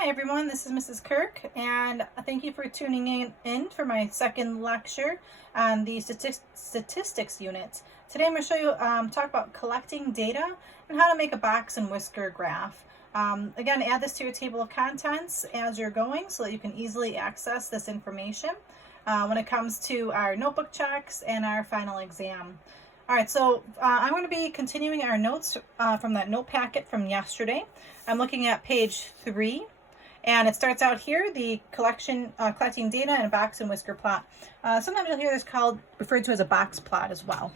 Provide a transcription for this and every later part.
Hi everyone, this is Mrs. Kirk, and thank you for tuning in for my second lecture on the statistics unit. Today I'm going to show you, talk about collecting data and how to make a box and whisker graph. Again, add this to your table of contents as you're going so that you can easily access this information when it comes to our notebook checks and our final exam. All right, so I'm going to be continuing our notes from that note packet from yesterday. I'm looking at page 3. And it starts out here, the collecting data in a box and whisker plot. Sometimes you'll hear this referred to as a box plot as well.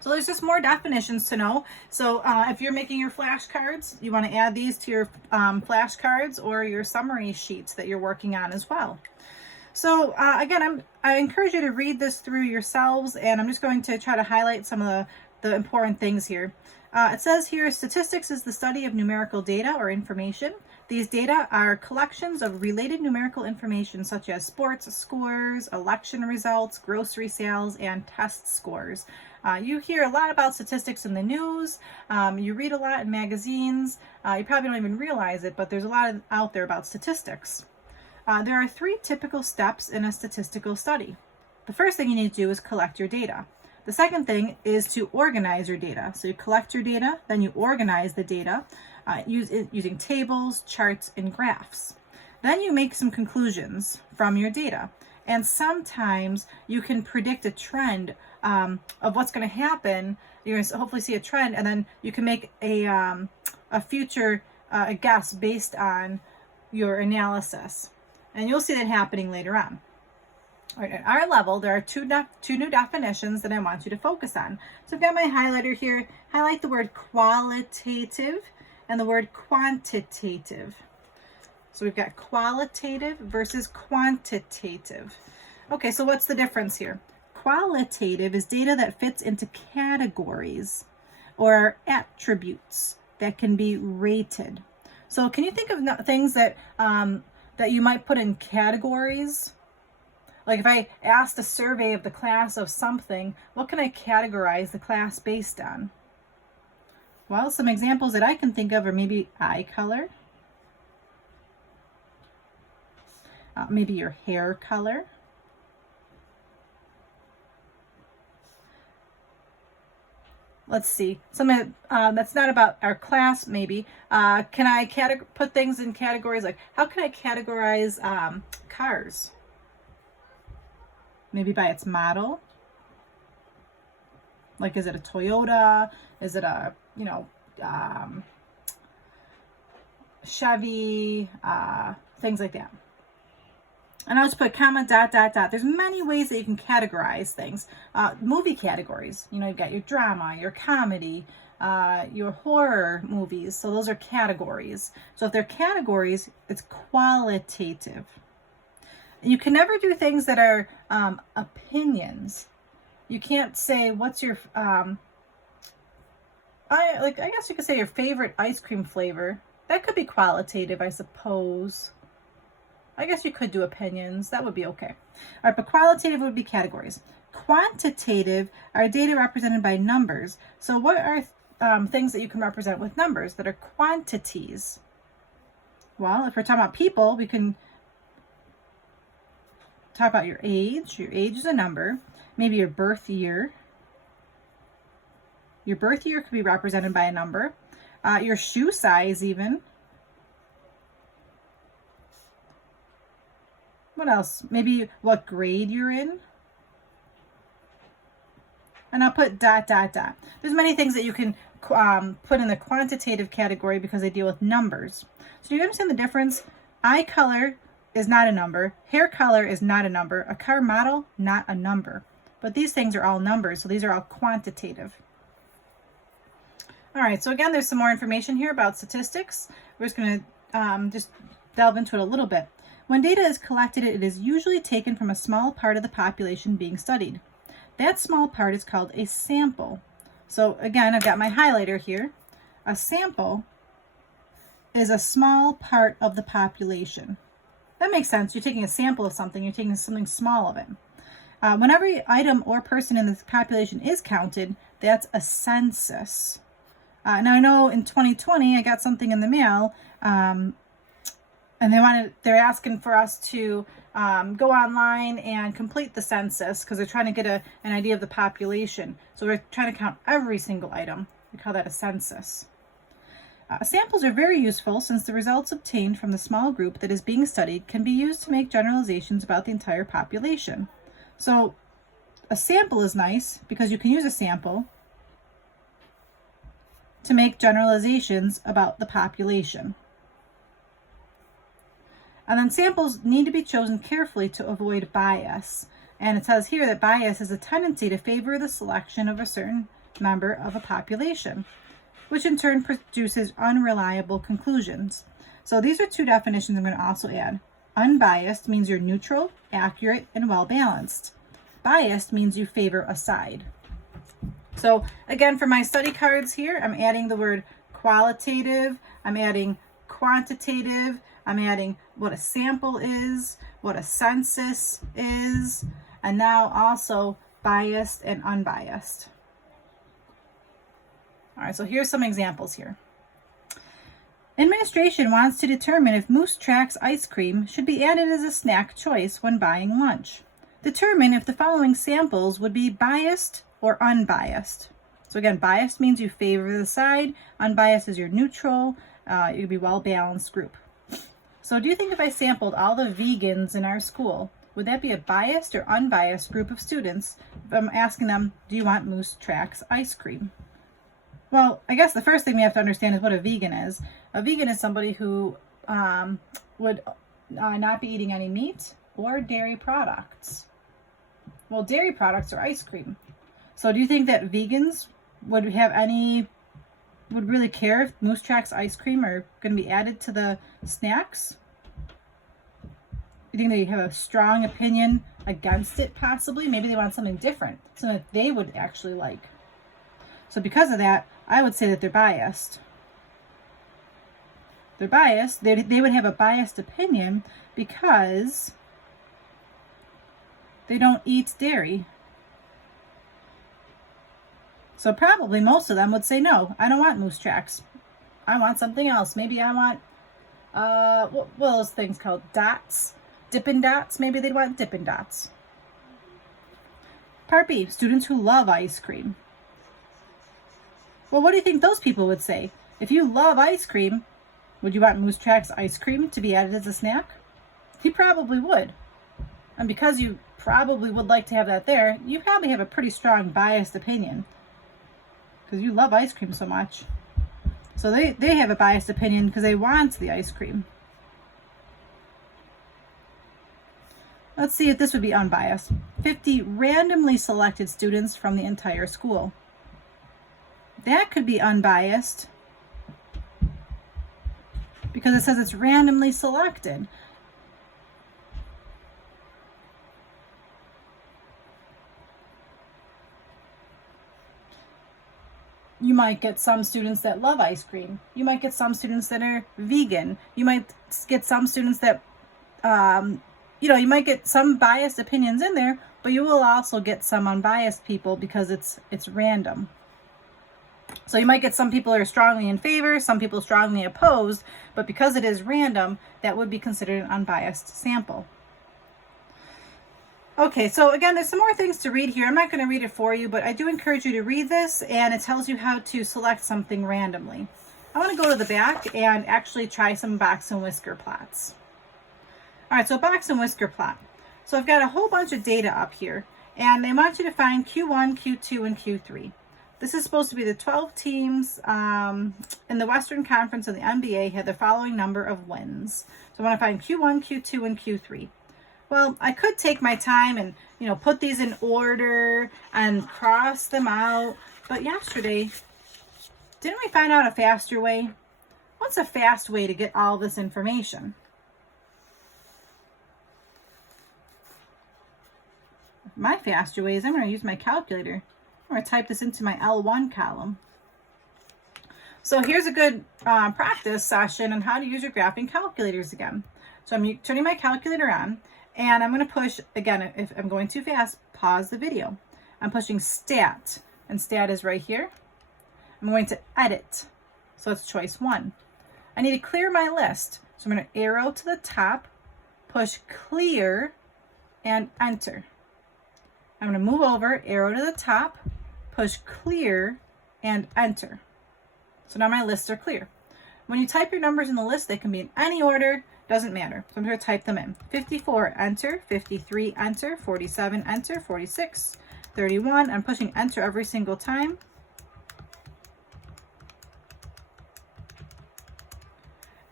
So there's just more definitions to know. So if you're making your flashcards, you want to add these to your flashcards or your summary sheets that you're working on as well. So again, I encourage you to read this through yourselves, and I'm just going to try to highlight some of the important things here. It says here, statistics is the study of numerical data or information. These data are collections of related numerical information such as sports scores, election results, grocery sales, and test scores. You hear a lot about statistics in the news. You read a lot in magazines. You probably don't even realize it, but there's a lot out there about statistics. There are 3 typical steps in a statistical study. The first thing you need to do is collect your data. The second thing is to organize your data. So you collect your data, then you organize the data using tables, charts, and graphs. Then you make some conclusions from your data. And sometimes you can predict a trend of what's going to happen. You're going to hopefully see a trend, and then you can make a future guess based on your analysis. And you'll see that happening later on. All right, at our level, there are two new definitions that I want you to focus on. So I've got my highlighter here. Highlight the word qualitative and the word quantitative. So we've got qualitative versus quantitative. Okay, so what's the difference here? Qualitative is data that fits into categories or attributes that can be rated. So can you think of things that you might put in categories? Like if I asked a survey of the class of something, what can I categorize the class based on? Well, some examples that I can think of are maybe eye color, maybe your hair color, let's see, something that's not about our class maybe. Can I put things in categories like, how can I categorize cars? Maybe by its model. Like, is it a Toyota? Is it a, Chevy? Things like that. And I'll just put comma, ... There's many ways that you can categorize things. Movie categories. You've got your drama, your comedy, your horror movies. So those are categories. So if they're categories, it's qualitative. You can never do things that are opinions. You can't say what's your I guess you could say your favorite ice cream flavor. That could be qualitative, I suppose. I guess you could do opinions. That would be okay. All right, but qualitative would be categories. Quantitative are data represented by numbers. So what are things that you can represent with numbers that are quantities? Well, if we're talking about people, we can talk about your age. Your age is a number. Maybe your birth year. Your birth year could be represented by a number. Your shoe size even. What else? Maybe what grade you're in. And I'll put ... There's many things that you can put in the quantitative category because they deal with numbers. So do you understand the difference? Eye color is not a number. Hair color is not a number. A car model, not a number. But these things are all numbers, so these are all quantitative. All right, so again, there's some more information here about statistics. We're just going to just delve into it a little bit. When data is collected, it is usually taken from a small part of the population being studied. That small part is called a sample. So again, I've got my highlighter here. A sample is a small part of the population. That makes sense. You're taking a sample of something. You're taking something small of it. When every item or person in the population is counted, that's a census. Now I know in 2020 I got something in the mail And they're asking for us to go online and complete the census because they're trying to get an idea of the population. So we're trying to count every single item. We call that a census. Samples are very useful since the results obtained from the small group that is being studied can be used to make generalizations about the entire population. So a sample is nice because you can use a sample to make generalizations about the population. And then samples need to be chosen carefully to avoid bias. And it says here that bias is a tendency to favor the selection of a certain member of a population, which in turn produces unreliable conclusions. So these are two definitions I'm going to also add. Unbiased means you're neutral, accurate, and well-balanced. Biased means you favor a side. So again, for my study cards here, I'm adding the word qualitative, I'm adding quantitative, I'm adding what a sample is, what a census is, and now also biased and unbiased. All right, so here's some examples here. Administration wants to determine if Moose Tracks ice cream should be added as a snack choice when buying lunch. Determine if the following samples would be biased or unbiased. So again, biased means you favor the side, unbiased is you're neutral, you could be well-balanced group. So do you think if I sampled all the vegans in our school, would that be a biased or unbiased group of students if I'm asking them, do you want Moose Tracks ice cream? Well, I guess the first thing we have to understand is what a vegan is. A vegan is somebody who would not be eating any meat or dairy products. Well, dairy products are ice cream. So do you think that vegans would really care if Moose Tracks ice cream are going to be added to the snacks? You think they have a strong opinion against it possibly? Maybe they want something different, something that they would actually like. So because of that, I would say that they're biased. They're biased. They would have a biased opinion because they don't eat dairy. So probably most of them would say, no, I don't want Moose Tracks. I want something else. Maybe I want, what are those things called? Dots? Dippin' Dots? Maybe they'd want Dippin' Dots. Part B, students who love ice cream. Well, what do you think those people would say? If you love ice cream, would you want Moose Tracks ice cream to be added as a snack? You probably would. And because you probably would like to have that there, you probably have a pretty strong biased opinion because you love ice cream so much. So they have a biased opinion because they want the ice cream. Let's see if this would be unbiased. 50 randomly selected students from the entire school. That could be unbiased because it says it's randomly selected. You might get some students that love ice cream. You might get some students that are vegan. You might get some students that, you might get some biased opinions in there, but you will also get some unbiased people because it's random. So you might get some people who are strongly in favor, some people strongly opposed, but because it is random, that would be considered an unbiased sample. Okay, so again, there's some more things to read here. I'm not going to read it for you, but I do encourage you to read this, and it tells you how to select something randomly. I want to go to the back and actually try some box and whisker plots. All right, so box and whisker plot. So I've got a whole bunch of data up here, and they want you to find Q1, Q2, and Q3. This is supposed to be the 12 teams in the Western Conference of the NBA had the following number of wins. So I want to find Q1, Q2, and Q3. Well, I could take my time and, put these in order and cross them out. But yesterday, didn't we find out a faster way? What's a fast way to get all this information? My faster way is I'm going to use my calculator. I'm going to type this into my L1 column. So here's a good practice session on how to use your graphing calculators again. So I'm turning my calculator on, and I'm going to push, again, if I'm going too fast, pause the video. I'm pushing stat, and stat is right here. I'm going to edit, so it's choice 1. I need to clear my list. So I'm going to arrow to the top, push clear, and enter. I'm going to move over, arrow to the top, push clear, and enter. So now my lists are clear. When you type your numbers in the list, they can be in any order, doesn't matter. So I'm going to type them in. 54, enter. 53, enter. 47, enter. 46, 31. I'm pushing enter every single time.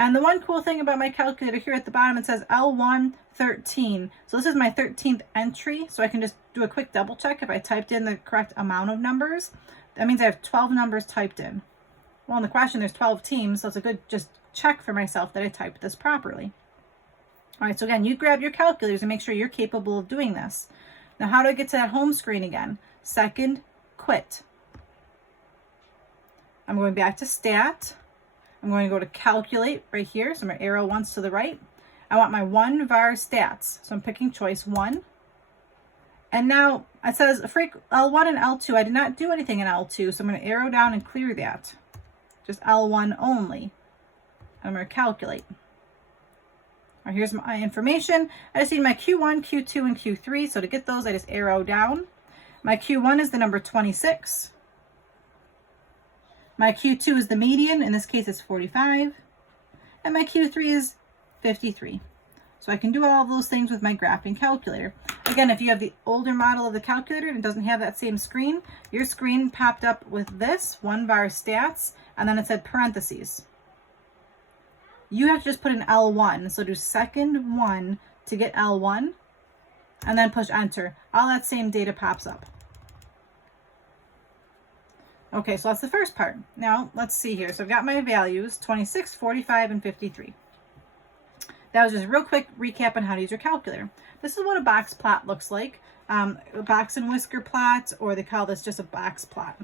And the one cool thing about my calculator here at the bottom, it says L1 13. So this is my 13th entry. So I can just do a quick double check if I typed in the correct amount of numbers. That means I have 12 numbers typed in. Well, in the question, there's 12 teams, so it's a good just check for myself that I typed this properly. All right, so again, you grab your calculators and make sure you're capable of doing this. Now, how do I get to that home screen again? Second, quit. I'm going back to stat. I'm going to go to calculate right here. So my arrow once to the right. I want my 1 var stats. So I'm picking choice 1. And now it says for L1 and L2, I did not do anything in L2, so I'm going to arrow down and clear that. Just L1 only. I'm going to calculate. All right, here's my information. I just need my Q1, Q2, and Q3. So to get those, I just arrow down. My Q1 is the number 26. My Q2 is the median. In this case, it's 45. And my Q3 is 53. So I can do all of those things with my graphing calculator. Again, if you have the older model of the calculator and it doesn't have that same screen, your screen popped up with this 1 var stats, and then it said parentheses. You have to just put in L1. So do second 1 to get L1, and then push enter. All that same data pops up. Okay, so that's the first part. Now let's see here. So I've got my values, 26, 45, and 53. That was just a real quick recap on how to use your calculator. This is what a box plot looks like. A box and whisker plot, or they call this just a box plot.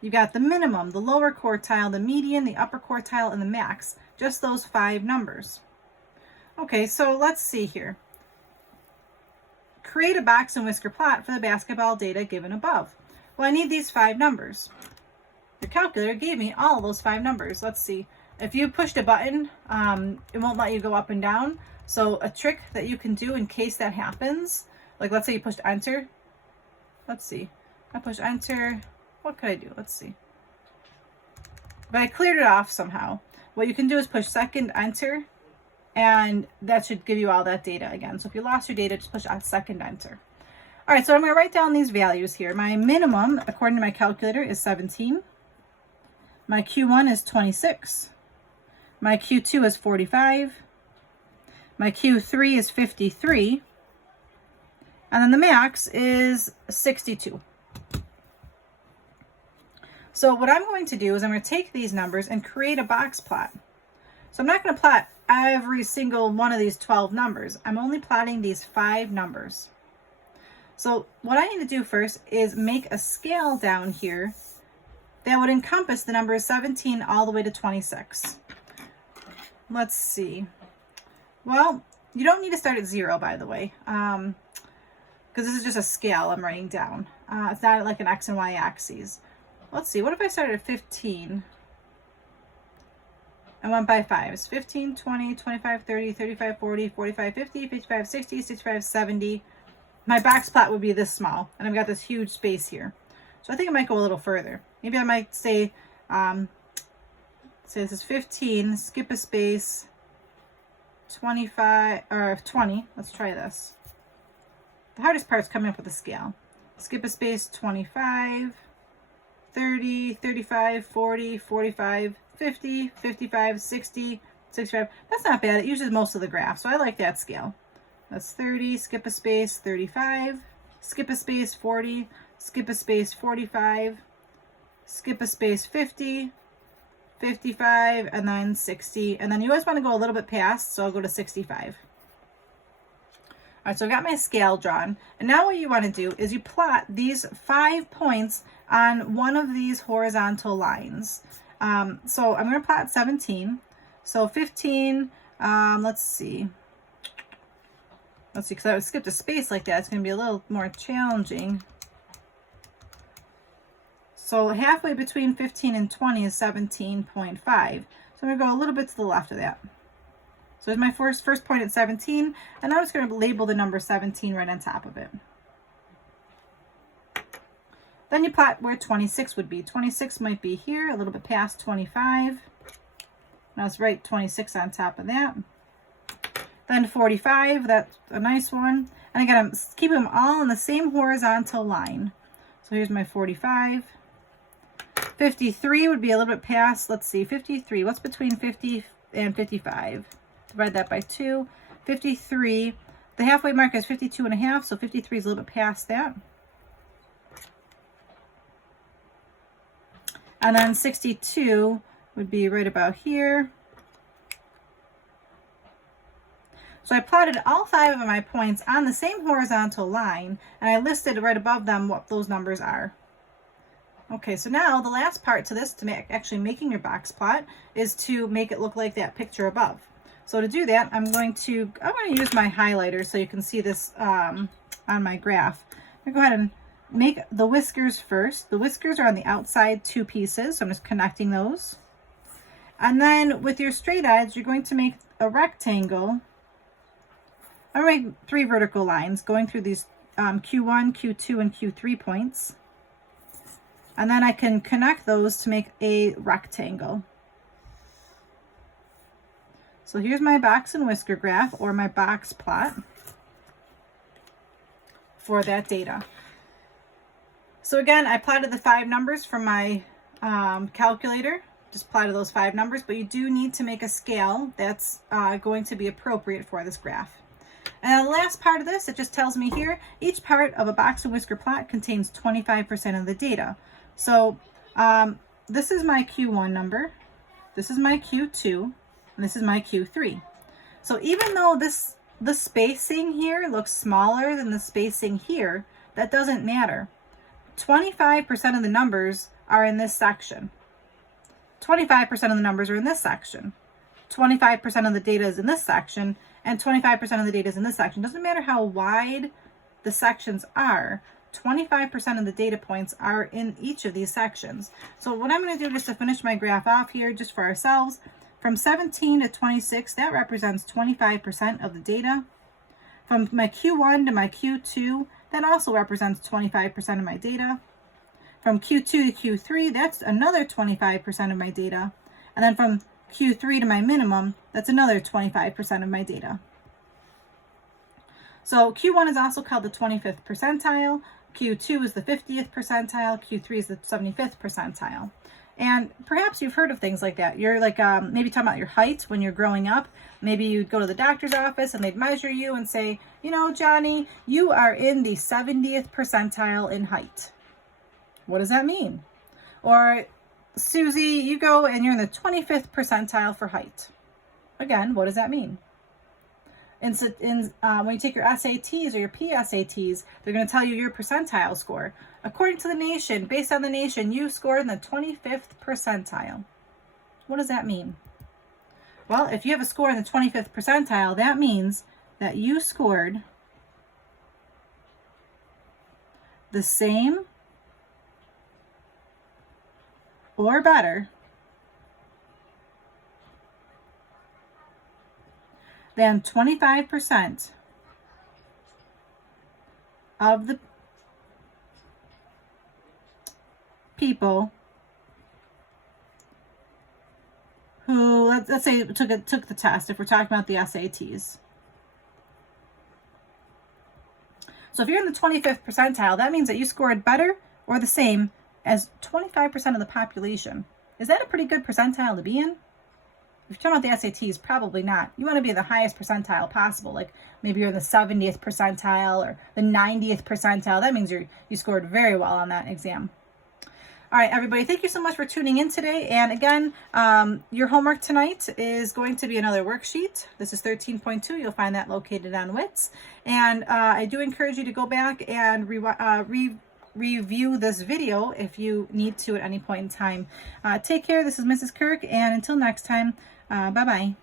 You've got the minimum, the lower quartile, the median, the upper quartile, and the max. Just those 5 numbers. Okay, so let's see here. Create a box and whisker plot for the basketball data given above. Well, I need these 5 numbers. The calculator gave me all of those 5 numbers. Let's see. If you pushed a button, it won't let you go up and down. So a trick that you can do in case that happens, like let's say you pushed enter. Let's see. I push enter. What could I do? Let's see. But I cleared it off somehow. What you can do is push second enter, and that should give you all that data again. So if you lost your data, just push second enter. All right, so I'm going to write down these values here. My minimum, according to my calculator, is 17. My Q1 is 26. My Q2 is 45. My Q3 is 53. And then the max is 62. So what I'm going to do is I'm going to take these numbers and create a box plot. So I'm not going to plot every single one of these 12 numbers. I'm only plotting these 5 numbers. So what I need to do first is make a scale down here that would encompass the numbers 17 all the way to 26. Let's see. Well, you don't need to start at 0, by the way, because this is just a scale I'm writing down. It's not like an X and Y axes. Let's see. What if I started at 15 and went by 5s? 15, 20, 25, 30, 35, 40, 45, 50, 55, 60, 65, 70. My box plot would be this small, and I've got this huge space here. So I think I might go a little further. Maybe I might say this is 15, skip a space, 25, or 20. Let's try this. The hardest part is coming up with a scale. Skip a space, 25, 30, 35, 40, 45, 50, 55, 60, 65. That's not bad. It uses most of the graph, so I like that scale. That's 30, skip a space, 35, skip a space, 40, skip a space, 45, skip a space, 50, 55, and then 60. And then you always want to go a little bit past, so I'll go to 65. All right, so I've got my scale drawn. And now what you want to do is you plot these 5 points on one of these horizontal lines. So I'm going to plot 17. So 15, let's see. Let's see, because I would skip a space like that. It's going to be a little more challenging. So halfway between 15 and 20 is 17.5. So I'm going to go a little bit to the left of that. So there's my first point at 17, and I'm just going to label the number 17 right on top of it. Then you plot where 26 would be. 26 might be here, a little bit past 25. Now let's write 26 on top of that. Then 45, that's a nice one. And again, I'm keeping them all in the same horizontal line. So here's my 45. 53 would be a little bit past, let's see, 53. What's between 50 and 55? Divide that by 2. 53, the halfway mark is 52.5, so 53 is a little bit past that. And then 62 would be right about here. So I plotted all 5 of my points on the same horizontal line, and I listed right above them what those numbers are. Okay, so now the last part to this, to actually making your box plot, is to make it look like that picture above. So to do that, I'm going to use my highlighter so you can see this on my graph. I'm going to go ahead and make the whiskers first. The whiskers are on the outside 2 pieces, so I'm just connecting those. And then with your straight edge, you're going to make a rectangle. I'm going to make 3 vertical lines going through these Q1, Q2, and Q3 points. And then I can connect those to make a rectangle. So here's my box and whisker graph, or my box plot for that data. So again, I plotted the 5 numbers from my calculator. Just plotted those 5 numbers, but you do need to make a scale that's going to be appropriate for this graph. And the last part of this, it just tells me here, each part of a box and whisker plot contains 25% of the data. So this is my Q1 number, this is my Q2, and this is my Q3. So even though the spacing here looks smaller than the spacing here, that doesn't matter. 25% of the numbers are in this section. 25% of the numbers are in this section. 25% of the data is in this section, and 25% of the data is in this section. Doesn't matter how wide the sections are, 25% of the data points are in each of these sections. So what I'm going to do just to finish my graph off here, just for ourselves, from 17 to 26, that represents 25% of the data. From my Q1 to my Q2, that also represents 25% of my data. From Q2 to Q3, that's another 25% of my data. And then from Q3 to my minimum, that's another 25% of my data. So Q1 is also called the 25th percentile, Q2 is the 50th percentile, Q3 is the 75th percentile. And perhaps you've heard of things like that. You're like maybe talking about your height when you're growing up. Maybe you'd go to the doctor's office and they'd measure you and say, you know, Johnny, you are in the 70th percentile in height. What does that mean? Or Susie, you go and you're in the 25th percentile for height. Again, what does that mean? When you take your SATs or your PSATs, they're going to tell you your percentile score. According to the nation, based on the nation, you scored in the 25th percentile. What does that mean? Well, if you have a score in the 25th percentile, that means that you scored the same or better than 25% of the people who, let's say, took the test, if we're talking about the SATs. So if you're in the 25th percentile, that means that you scored better or the same as 25% of the population. Is that a pretty good percentile to be in? If you're talking about the SATs, probably not. You want to be the highest percentile possible. Like maybe you're the 70th percentile or the 90th percentile. That means you scored very well on that exam. All right, everybody, thank you so much for tuning in today. And again, your homework tonight is going to be another worksheet. This is 13.2. You'll find that located on WITS. And I do encourage you to go back and review this video if you need to at any point in time. Take care. This is Mrs. Kirk, and until next time, bye-bye.